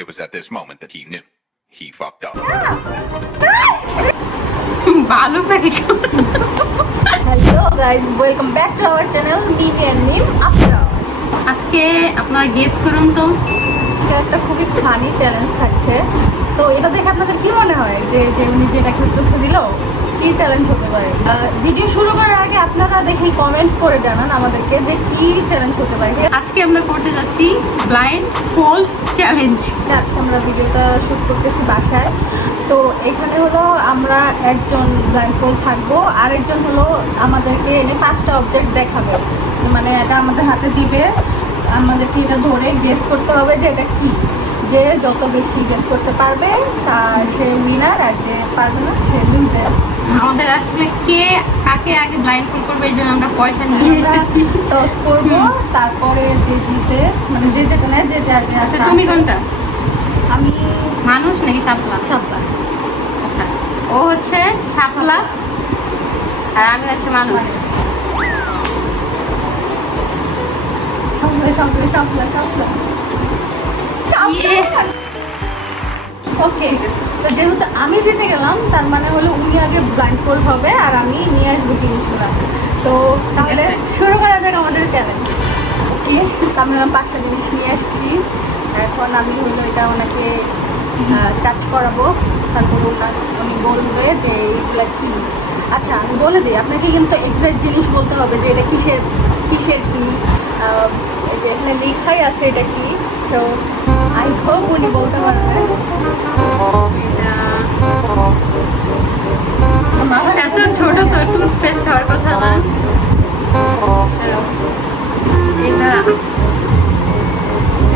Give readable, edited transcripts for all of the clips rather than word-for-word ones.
It was at this moment that he knew. He fucked up. ভালো packet. Hello guys, welcome back to our channel Mimi and নিম আপলাস। আজকে আপনারা guess করুন তো, এটা একটা খুবই ফানি চ্যালেঞ্জ থাকছে। তো এটা দেখে আপনাদের কি মনে হয় যে উনি যেটা ক্ষেত্রে দিল কি চ্যালেঞ্জ হতে পারে? ভিডিও শুরু করার আগে আপনারা দেখে কমেন্ট করে জানান আমাদেরকে যে কি চ্যালেঞ্জ হতে পারে। আজকে আমরা করতে যাচ্ছি ব্লাইন্ড ফোল্ড চ্যালেঞ্জ। আজকে আমরা ভিডিওটা শুট করতেছি বাসায়। তো এখানে হলো আমরা একজন ব্লাইন্ড ফোল্ড থাকবো, আরেকজন হলো আমাদেরকে এনে 5টা অবজেক্ট দেখাবে, মানে এটা আমাদের হাতে দিবে, আমাদেরকে এটা ধরে গেস করতে হবে যে এটা কি। যে যত বেশি গেস করতে পারবে তার সে উইনার, আর যে পারবে না সে লুজার। আমাদের আসলে কে কাকে আগে ব্লাইন্ড ফোল্ড করবে এই জন্য আমরা পয়সা নিয়ে এসেছি। টস করবো, তারপরে যে জিতে মানে যে যেটা নেয় যে যা যা। আচ্ছা, তুমি কোনটা? আমি মানুষ নাকি শাপলা? শাপলা। আচ্ছা, ও হচ্ছে শাপলা আর আমি হচ্ছে মানুষ। শাপলা শাপলা শাপলা শাপলা। ওকে, তো যেহেতু আমি জিতে গেলাম তার মানে হলো উনি আগে ব্লাইন্ড ফোল্ড হবে আর আমি নিয়ে আসবো জিনিসগুলো। তো তাহলে শুরু করা যাক আমাদের চ্যালেঞ্জ। ওকে, আমি 5টা জিনিস নিয়ে আসছি। এখন আমি হলো এটা ওনাকে টাচ করাবো, তারপর উনি বলবে যে এইগুলা কি। আচ্ছা, আমি বলে দিই আপনাকে, কিন্তু এক্সাক্ট জিনিস বলতে হবে যে এটা কিসের কিসের কি। এই যে এখানে লেখাই আছে এটা কি। তো আই হোপ উনি বলতে পারবেন। এত ছোট তো টুথপেস্ট হওয়ার কথা না। এটা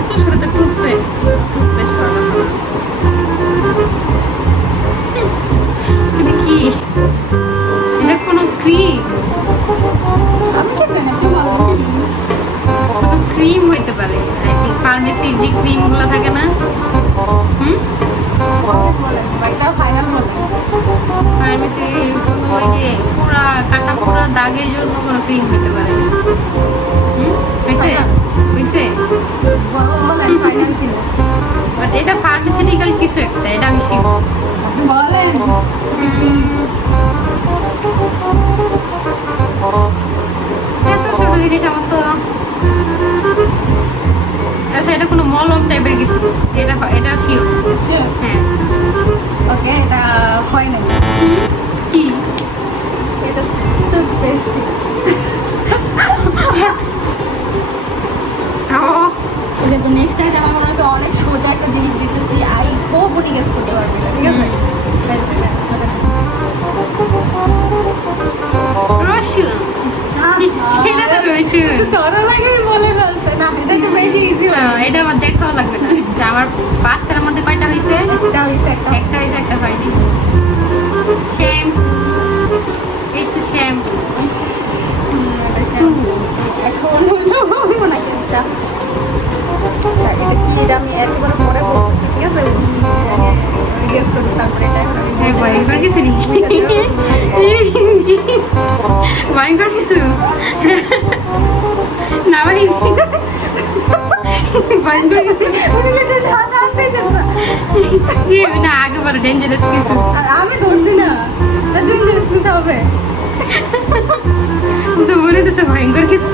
এত ছোট তো টুথপেস্ট হওয়ার কথা না। এটা কি? এটা কোনো ক্রিম? আমি দেখলেন আপনি বলেন ক্রিম হইতে পারে। আই থিঙ্ক ফার্মেসির যে ক্রিমগুলো থাকে না, বলেন একটা ফাইনাল বলেন। ফার্মেসির কোনো ওই যে পুরা কাটা পুরা দাগের জন্য কোনো ক্রিম হইতে পারে। হয়েছে হয়েছে বলেন ফাইনাল কিনা। বাট এটা ফার্মাসিউটিক্যাল কিছু একটা, এটা আমি শিওর। আপনি বলেন। এত ছোট জিনিস আমার তো। আচ্ছা, এটা কোনো মলম টাইপের কিছু? এটা শিওর। হ্যাঁ। ওকে, এটা হয় না। কি এটা তো বেস্ট। যেহেতু নেক্সট টাইম আমার মনে হয় অনেক সোজা একটা জিনিস দিতেছি, আই হোপ উনি গেস করতে পারবে না। ঠিক আছে, রসুন। এটা তো রসুন। ধরা লাগে বলে ফেলছে না, এটা একটু বেশি ইজি হয়। এটা আমার দেখাও লাগবে না যে আমার 5টার মধ্যে কয়টা হয়েছে। এটা হয়েছে একটা হয়েছে, একটা হয়নি। শ্যাম্পু। শ্যাম্পু এখন ওনাকে একটা। আচ্ছা, এটা কি? এটা আমি একেবারে পরে বলতেছি, ঠিক আছে? গেস করবো, তারপরে এটা এখন আমি ভয়ঙ্কর কিছু নাকি? ভয়ঙ্কর কিছু না ভাই, ভয়ঙ্কর কিছু না। আগে বলো ডেঞ্জারাস কিছু। আর আমি ধরছি না, ডেঞ্জারাস কিছু হবে তো মনে হচ্ছে ভয়ঙ্কর কিছু।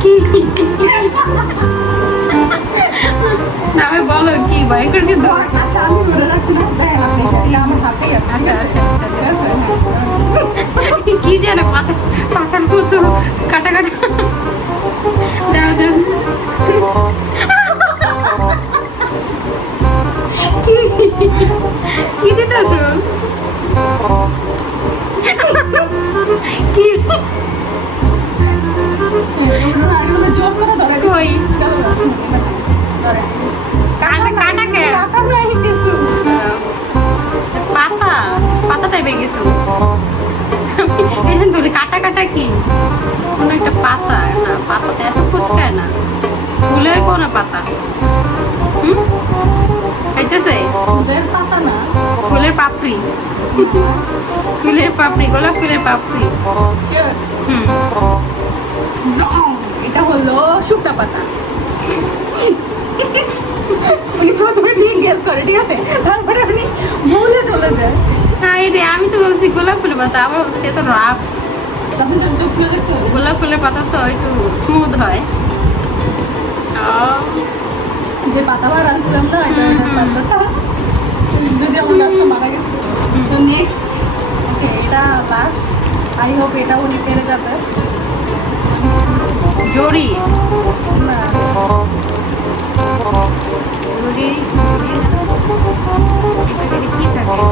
কি না ভাই বলো, কি ভয়ঙ্কর কিছু? আচ্ছা, আমি মনে রাখছি না, দেখেন আপনি, এটা আমার হাতেই আছে। আচ্ছা আচ্ছা, কি যেন পাতার মতো কাটা কাটা। দাও দাও। কি দিতেছ? কি জোর করে ধরে কই? ধরে কাটা কাটা কে? কাটা নাই কিছু। পাতা পাতা টাইপের কিছু। এই জন্য বলি কাটা কাটা কি কোনো একটা পাতা না। পাতাতে এত ফুসকায় না, ফুলের কোনো পাতা। খাইতেছে ফুলের পাতা না, ফুলের পাপড়ি, ফুলের পাপড়ি, গোলাপ ফুলের পাপড়ি। Sure. হুম, Wrong. এটা হলো শুকনা পাতা। উনি প্রথমে ঠিক গেস করে, ঠিক আছে, তারপরে উনি ভুলে চলে যায়। হ্যাঁ রে, আমি তো ভাবছি গোলাপ ফুলের পাতা, আবার হচ্ছে তো রাফ। তখন তো চোখ খুলে দেখতে হবে। গোলাপ ফুলের পাতা তো একটু স্মুথ হয়। যে পাতা বার আনছিলাম না, এটা ওটার পাতাটা যদি আমার গাছটা মারা গেছে। তো নেক্সট, ওকে, এটা লাস্ট। আই হোপ এটা উনি পেরে যাবে। জরি, না, জরি, জরি না, এটাতে কি থাকে?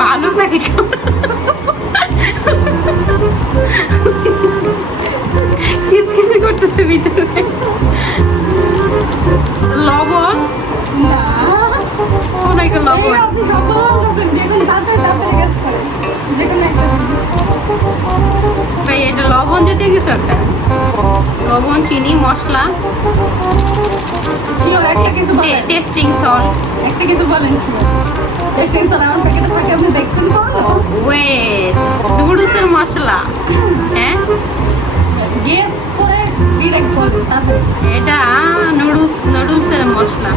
ভালো প্যাকেট। কিচকিচি করতেছে ভিতরে। লবণ, না, কোন একটা এই লবণ? আপনি সব বলতেছেন, যেকোনো তাড়াতাড়ি গেস করেন, যেকোনো একটা জিনিস। ভাই এটা লবণ জাতীয় কিছু একটা, লবণ, চিনি, মশলা, শিওর একটা কিছু বলেন, টেস্টিং সল্ট। একটা কিছু বলেন শিওর। টেস্টিং সল্ট আমার প্যাকেটে থাকে, আপনি দেখছেন কখনো? ওয়েট, নুডলসের মশলা। হ্যাঁ, গেস করে ডিরেক্ট বলেন তাড়াতাড়ি। এটা নুডলসের মশলা।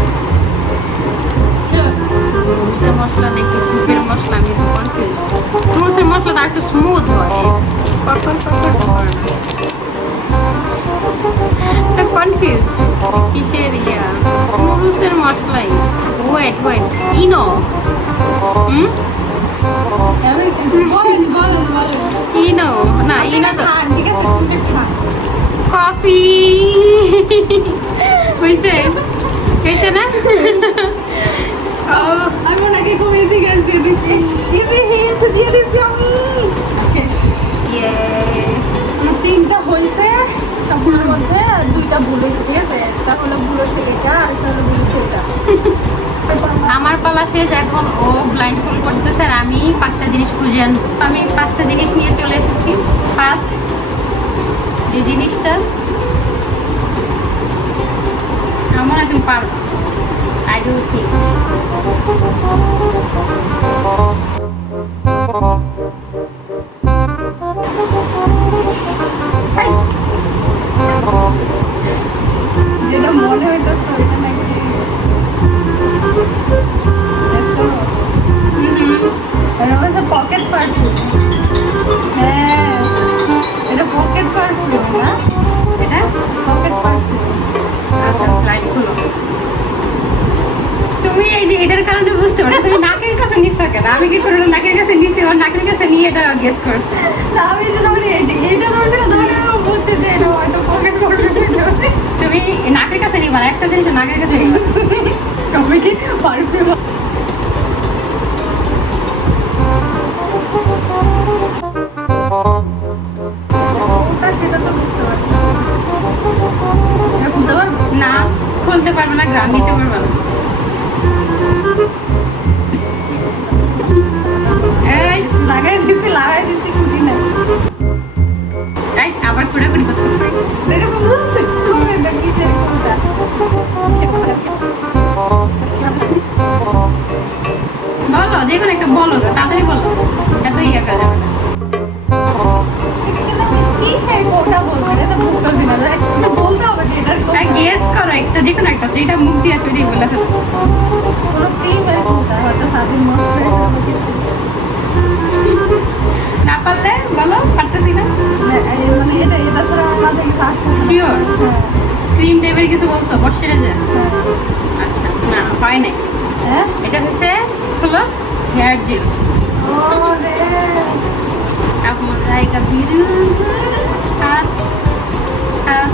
শিওর। নুডলসের মশলা নাকি সুপের মশলা, আমি তো কনফিউজ। নুডলসের মশলা তো একটু স্মুথ হয়, কড়কড় কড়কড় করে না। কনফিউজ কিসের ইয়া, নুডলসের মশলাই। ওয়েট, ইনো। হুম, বলেন বলেন বলেন। ইনো না, ইনো তো খান, ঠিক আছে, কোনটা খান? কফি। হয়েছে, হয়েছে না? আমি ওনাকে খুব ইজি গেস দিয়ে দিচ্ছি, ইজি হিন্ট দিয়ে দিচ্ছি আমি। শেষ। আমার 3টা হয়েছে সবগুলোর মধ্যে, আর 2টা ভুল হয়েছে, ঠিক আছে। একটা হলো ভুল হয়েছে এটা, আর একটা হলো ভুল হয়েছে এটা। আমার পালা শেষ, এখন ও ব্লাইন্ড ফোল্ড করতেছে আর আমি 5টা জিনিস খুঁজে আনবো। আমি 5টা জিনিস নিয়ে চলে এসেছি। ফার্স্ট যে জিনিসটা আমার একদম পারবো, আই ডু থিঙ্ক। যেটা মনে হইতেছে ওইটা নাকি guess করো? এটা হচ্ছে পকেট পারফিউম। হ্যাঁ, এটা পকেট পারফিউম না, এটা পকেট পারফিউম। আচ্ছা, ব্লাইন্ড খুলো। তুমি এই যে এটার কারণে বুঝতে পারছো, তুমি নাকের কাছে নিচ্ছ কেন? আমি কি করে নাকের কাছে নিচ্ছি, ওর নাকের কাছে নিয়ে এটা গেস করছে। আমি যে যখন এইটা ধরছি না, তখন আমি বলছি যে এটা হয়তো পকেট পারফিউম। তুমি নাকের কাছে নিবা না, একটা জিনিস নাকের কাছে নিবা। সবাই কি পারফিউম? সেটা তো বুঝতে পারছি। এটা খুলতে পারবো? না, খুলতে পারবে না, গ্রাম নিতে পারবে না। এই লাগাই দিছি খুবই না। এই, আবার কুড়াকুড়ি করতেছে। দেখে তো বুঝতে হবে এটা কিসের কোনটা। বলো, যে কোনো একটা বলো, তাড়াতাড়ি বলো, এত ইয়ে করা যাবে না। কিন্তু আমি কিসের কোনটা বলবো এটা বুঝতে পারছি না। কিন্তু বলতে হবে যে এটার কোনটা। গেস করো একটা, যে কোনো একটা, যেটা মুখ দিয়ে আসবে ওইটাই বলে ফেলো। কোনো ক্রিমের কোনটা, হয়তো সাদিন ময়শ্চারাইজার বা কিছু। না পারলে বলো, পারতেছি না। মানে এটা ছাড়া আমার মাথায় কিছু আসছে না। শিওর হ্যাঁ, ক্রিম টাইপের কিছু বলছো, ময়শ্চারাইজার? হ্যাঁ। আচ্ছা, না হয় নাই। হ্যাঁ? এটা হচ্ছে হলো হেয়ার জেল। ওরে, আমার লাইকা বিরু হাত হাত।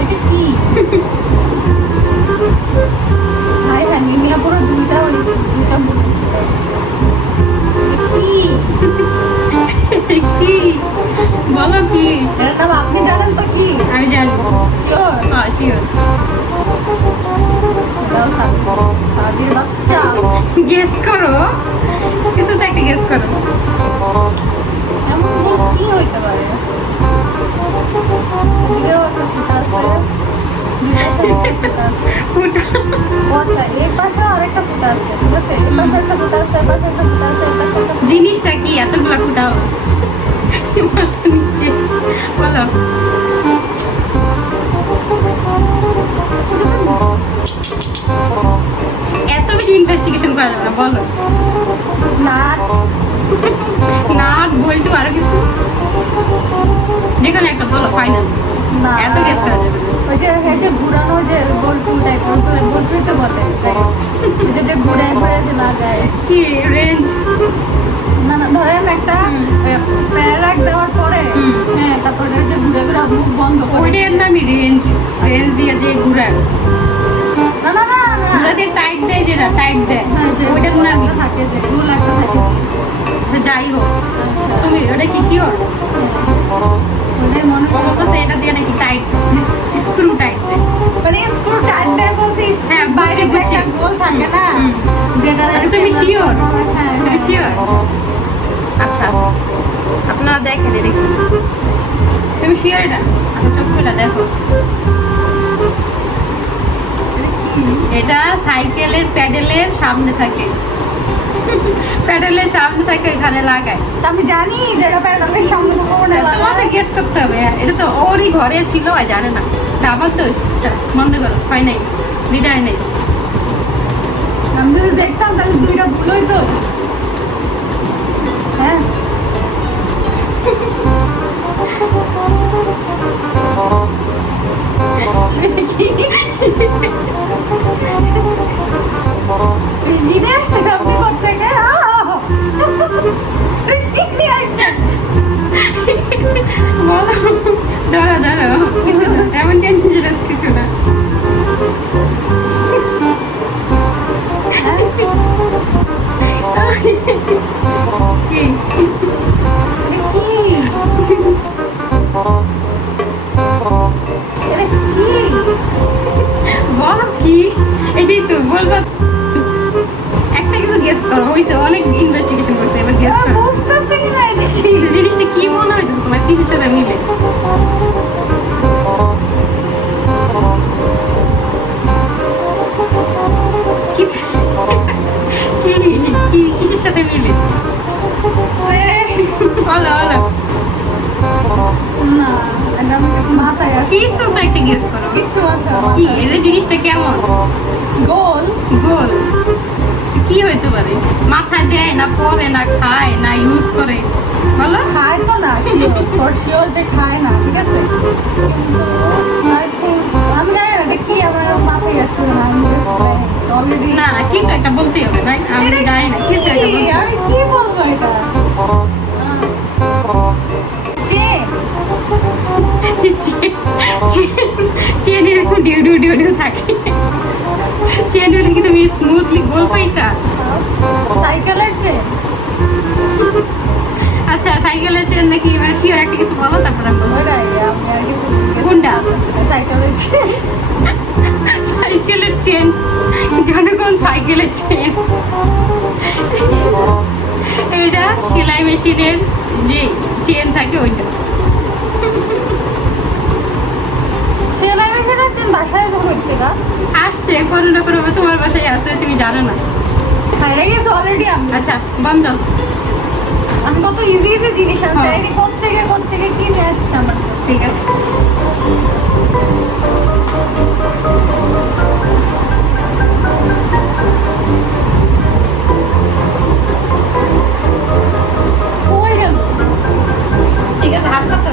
এটা কি? হাই হ্যাঁ, নিমিয়া পুরো 2টা হয়েছে, 2টা বলেছে। কি? কি বলো, কি? এটার নাম আপনি জানেন তো কি? আমি জানি। শিওর? হ্যাঁ, শিওর। এটাও সাদির বাচ্চা। গেস করো, কিছু তো একটা গেস করো। এমন গোল কি হইতে পারে? এদিকেও একটা ফুটা আছে, দুই পাশে একটা ফুটা আছে। ফুটা ও আচ্ছা, এই পাশেও আরেকটা ফুটা আছে, ঠিক আছে? এই পাশে একটা ফুটা আছে, এই পাশে একটা ফুটা আছে, এই পাশে একটা ফুটা জিনিসটা কি এতগুলা ফুটা হলো? মাথা নিচে বলো। আচ্ছা, এটা তো এত বেশি ইনভেস্টিগেশন করা যাবে না, বলো। নাট। নাট বল্টু আরো কিছু যেখানে একটা বলো ফাইনাল। না, এত গেস করা যাবে না। ওই যে ঘুরানো যে বল্টু টাইপের, বল্টুই তো বটে। ওই যে ঘুরে ঘুরে যে লাগায়। কি রেঞ্জ? না না, ধরেন একটা প্যারালাক দেওয়ার পরে, হুম। হ্যাঁ, তারপরে ওই যে ঘুরে ঘুরে মুখ বন্ধ করে। ওইটার নামই রেঞ্জ। রেঞ্জ দিয়ে যে ঘুরায়, না না না না, ঘুরাতে টাইট দেয়, যেটা টাইট দেয় হ্যাঁ, যে ওইটার গোল নামই। একটা থাকে, যে গোল একটা থাকে। যাই হোক, আচ্ছা, তুমি ওটা কি শিওর? হ্যাঁ। ওটাই মনে ও করছে। বলছে এটা দিয়ে নাকি টাইট, স্ক্রু টাইট দেয়। মানে স্ক্রু টাইট দেয় বলতে হ্যাঁ, বাইরে বুঝছি, যে একটা বুঝছি। গোল থাকে না, হুম। যেটা আচ্ছা, তুমি শিওর? হ্যাঁ তুমি শিওর? আচ্ছা, আপনারা দেখেন এটা কি। তুমি শিওর এটা? আচ্ছা, চোখ খুলে দেখো। এটা সাইকেলের প্যাডেলের সামনে থাকে। প্যাডেলের সামনে থাকে, এখানে লাগায়। আমি জানি যে এটা প্যারালালের সামনে কোনো তোমার তো গেস করতে হবে, এটা তো ওরই ঘরে ছিল, আর জানে না। ডাবল তো, বন্ধ করো, হয় নাই, দুইটা হয় নাই। আমি যদি দেখতাম তাহলে দুইটা ভুল হইতো। হ্যাঁ, জিনে আসছেন আপনি কোত্থেকে? জিনে আসছেন। বলো, ধরো ধরো, কিছু না, এমন ডেঞ্জারাস কিছু না। কি? এটা কি? এটা কি? বলো কি? এটাই তো বলবো। একটা কিছু গেস করো, হইছে অনেক ইনভেস্টিগেশন করছে, এবার গেস আমি করো। বুঝতেছি না এটা কি। এই জিনিসটা কি মনে হইতেছে তোমার, কিসের সাথে মিলে? কিছু কি কি কিসের সাথে মিলে? বলো বলো। না, এটা আমার কাছে মাথায় আসে। কিছু তো একটা গেস করো। কিচ্ছু আসে না কি মাথায়। এর জিনিসটা কেমন? গোল। গোল। কি হইতে পারে? মাথায় দেয় না, পরে না, খায় না, ইউজ করে? বলো। খায় তো না, শিওর ফর শিওর যে খায় না, ঠিক আছে, কিন্তু I think আমি জানি না এটা কি, আমার মাথায় আসছে না। আমি জাস্ট অলরেডি না না, কিছু একটা বলতেই হবে, তাই আমি জানি না, কিছু একটা বলতে হবে। আমি কি বলবো এটা? চেন এরকম ডিউ ডিউ ডিউ ডিউ থাকে। চেন হলে কি তুমি স্মুথলি গোল পাইতা? সাইকেলের চেন। আচ্ছা, সাইকেলের চেন নাকি? এবার শিওর একটা কিছু বলো, তারপর আমি বলবো। ওটাই, আমি আর কিছু কোনটা? সাইকেলের চেন। সাইকেলের চেন, জনগণ সাইকেলের চেন। এটা সেলাই মেশিনের যে চেন থাকে ওইটা। সেলাই মেশিনের চেন বাসায় ধরো থেকে আসছে, কোনো না কোনো ভাবে তোমার বাসায় আছে, তুমি জানো না। হাইরা গেছে অলরেডি। আচ্ছা, বন্ধ। আমি কত ইজি ইজি জিনিস আছে, হ্যাঁ। এটি কোত্থেকে কিনে আসছে আমার কাছে। ঠিক আছে। কই গেল? ঠিক আছে, হাত পাতো।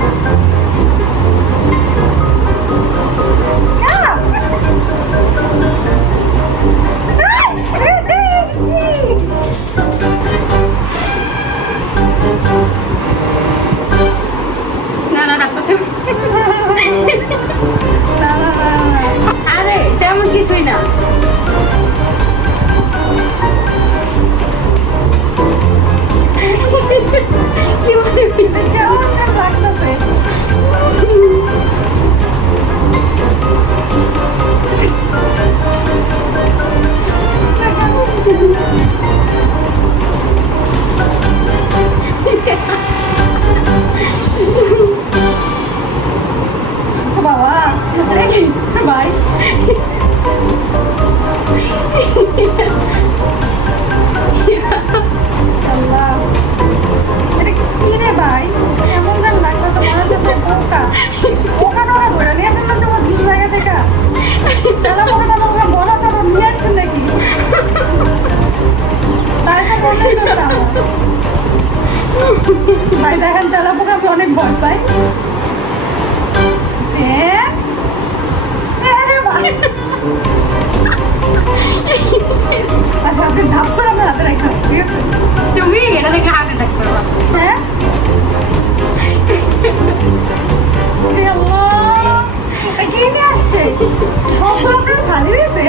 সবগুলো আপনার সাজিয়ে দিয়েছে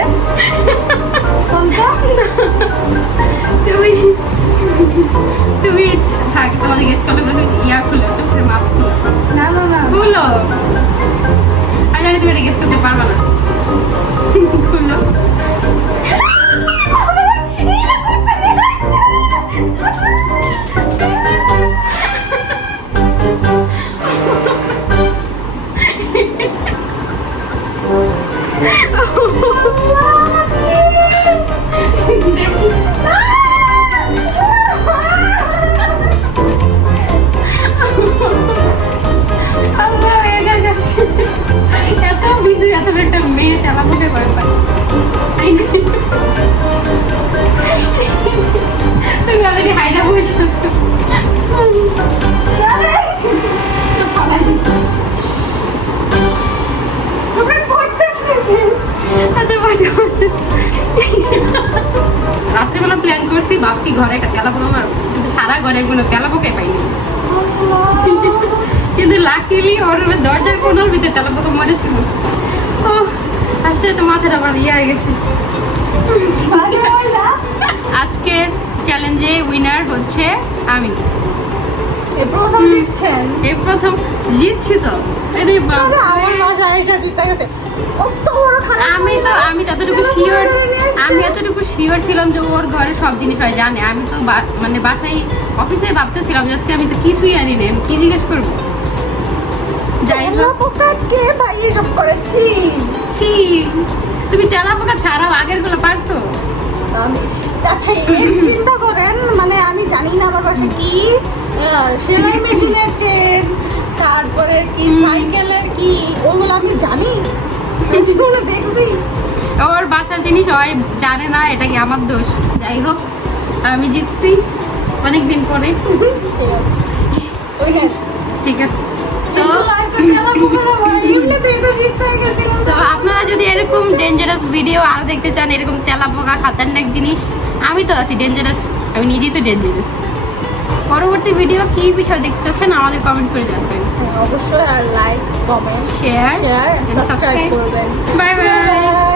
কোনটা? তুমি তুমি থাক তোমাদের গেস করলে ইয়া খুলো চোখের মাছ খুলো না না না খুলো আমি জানি তুমি এটা গেস করতে পারবে না খুলো আল্লাহ, এত বিজু এত একটা মেয়ে চালা বলতে পারবে তুমি অলরেডি হাইডা বসে আছো রাত্রিবেলা প্ল্যান করছি ভাবছি ঘরে একটা তেলা পোকা মারবো কিন্তু সারা ঘরে কোনো তেলা পোকাই পাইনি কিন্তু লাকিলি ওর দরজার কোনার ভিতরে তেলা পোকা মরেছিল আসতে তো মাথাটা আমার ইয়ে হয়ে গেছে আজকের চ্যালেঞ্জে উইনার হচ্ছে আমি এই প্রথম দিচ্ছেন এই প্রথম জিতছি তো আরে বাবা আমার বাসায় এসে জিতে গেছে কত বড় খারাপ আমি ততটুকু শিওর আমি এতটুকু শিওর ছিলাম যে ওর ঘরে সব জিনিস হয় জানে আমি তো মানে বাসায় অফিসে ভাবতেছিলাম যে আজকে আমি তো কিছুই জানি না আমি কি জিজ্ঞেস করবো যাই হোক পোকা কে ভাই এসব করেছি ছি তুমি তেলা পোকা ছাড়াও আগের গুলো পারছো আচ্ছা এই চিন্তা করেন মানে আমি জানি না আমার বাসায় কি সেলাই মেশিনের চেন তারপরে কি সাইকেলের কি ওগুলো আমি জানি জীবনে দেখছি ওর বাসার জিনিস হয় জানে না এটা কি আমার দোষ যাই হোক আমি জিতছি অনেকদিন পরে ঠিক আছে তো তো আপনারা যদি এরকম ডেঞ্জারাস ভিডিও আরো দেখতে চান এরকম তেলা পোকা খাতারনাক জিনিস আমি তো আছি ডেঞ্জারাস আমি নিজেই তো ডেঞ্জারাস পরবর্তী ভিডিও কি বিষয় দেখতে চাচ্ছেন আমাদের কমেন্ট করে জানবেন অবশ্যই আর like comment share share subscribe করবেন বাই বাই